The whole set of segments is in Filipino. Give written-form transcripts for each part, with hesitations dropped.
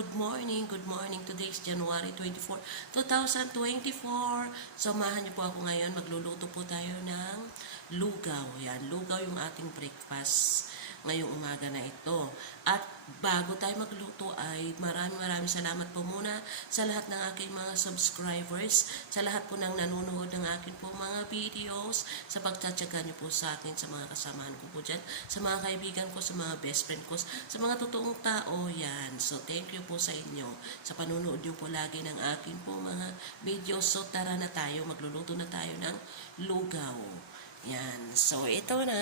Good morning, good morning. Today is January 24, 2024. Samahan niyo po ako ngayon. Magluluto po tayo ng lugaw. Yan, lugaw yung ating breakfast ngayong umaga na ito. At bago tayo magluto ay maraming salamat po muna sa lahat ng aking mga subscribers, sa lahat po ng nanonood ng akin po mga videos, sa pagtsatsaga niyo po sa akin, sa mga kasamahan ko po dyan, sa mga kaibigan ko, sa mga best friend ko, sa mga totoong tao, yan. So, thank you po sa inyo, sa panunood niyo po lagi ng akin po mga videos. So, tara na tayo, magluluto na tayo ng lugaw. Yan. So, ito na.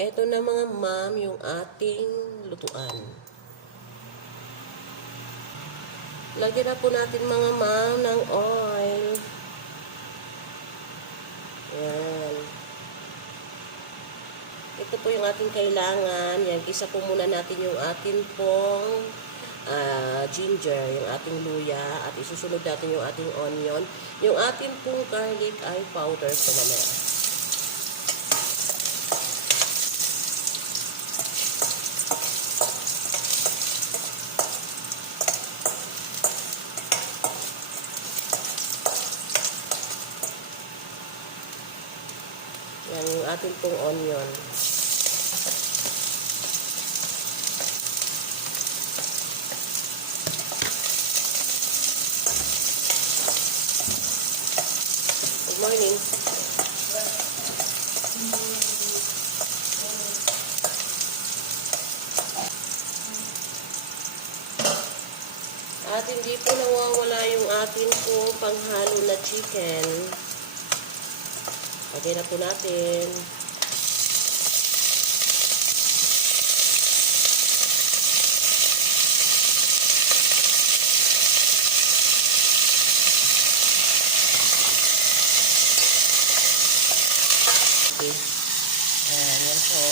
Ito na mga ma'am, yung ating lutuan. Lagyan na po natin mga ma'am ng oil. Yan. Ito po yung ating kailangan. Yan, gisa po muna natin yung ating pong ginger, yung ating luya, at isusunod natin yung ating onion. Yung ating pong garlic ay powder po mamaya. Yan yung ating pong onion. Good morning. At hindi po nawawala yung ating po panghalo na chicken. Lagyan na po natin. Okay. Yan po.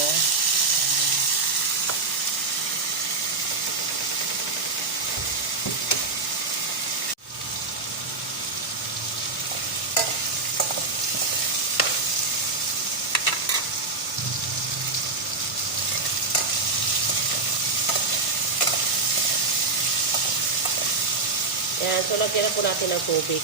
Yan, so lagyan na po natin ng tubig.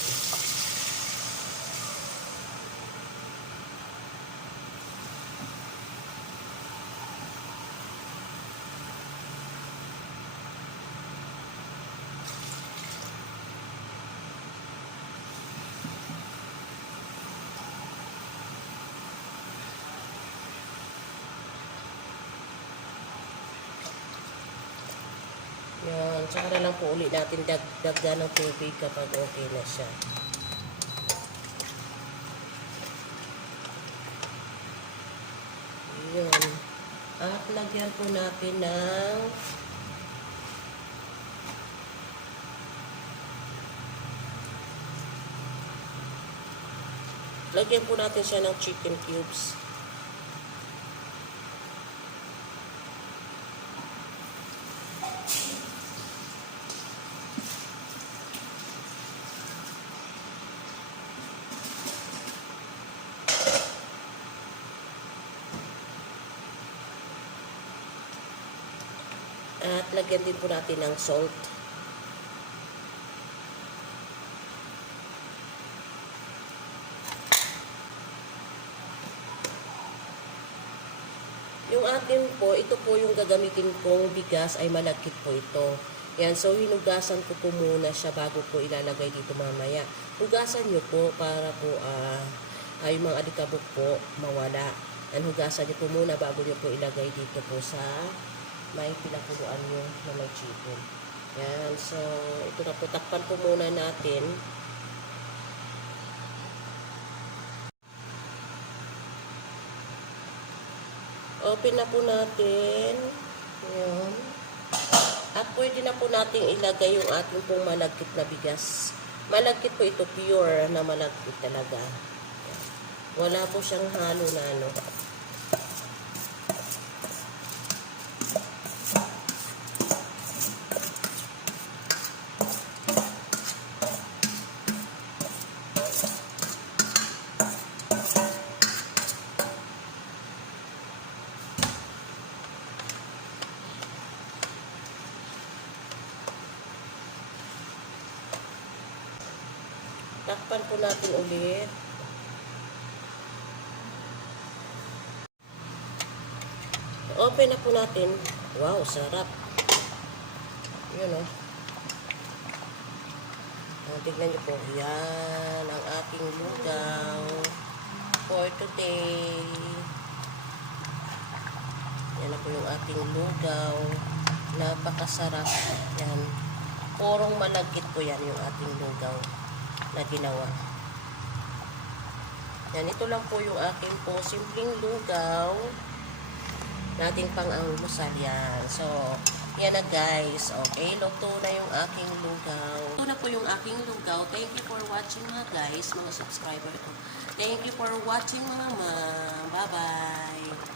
Yan, tsaka na lang po ulit natin dagdagan ng tubig kapag okay na siya. Yun. At lagyan po natin ng siya ng chicken cubes. At lagyan din po natin ng salt. Yung atin po, ito po yung gagamitin kong bigas ay malagkit po ito. Yan, so hinugasan ko po muna siya bago po ilalagay dito mamaya. Hugasan nyo po para po yung mga alikabok po mawala. Yan, hugasan nyo po muna bago nyo po ilagay dito po sa may pinakuluan nyo na may chicken. Yan, so ito na po, takpan po muna natin. Open na po natin. Yan. At pwede na po natin ilagay yung ating pong malagkit na bigas. Malagkit po ito, pure na malagkit talaga. Yan. Wala po siyang halo na ano. Takpan po natin ulit. Open na po natin. Wow, sarap. Yun, oh. Tignan niyo po. Yan ang ating lugaw for today. Yan na po yung ating lugaw. Napakasarap. Yan. Purong malagkit po yan yung ating lugaw na ginawa. Yan. Ito lang po yung aking po simpleng lugaw nating pang-almusal yan. So, yan na guys. Okay, luto na yung aking lugaw. Ito na po yung aking lugaw. Thank you for watching mga guys, mga subscriber ko. Thank you for watching mga ma. Bye-bye.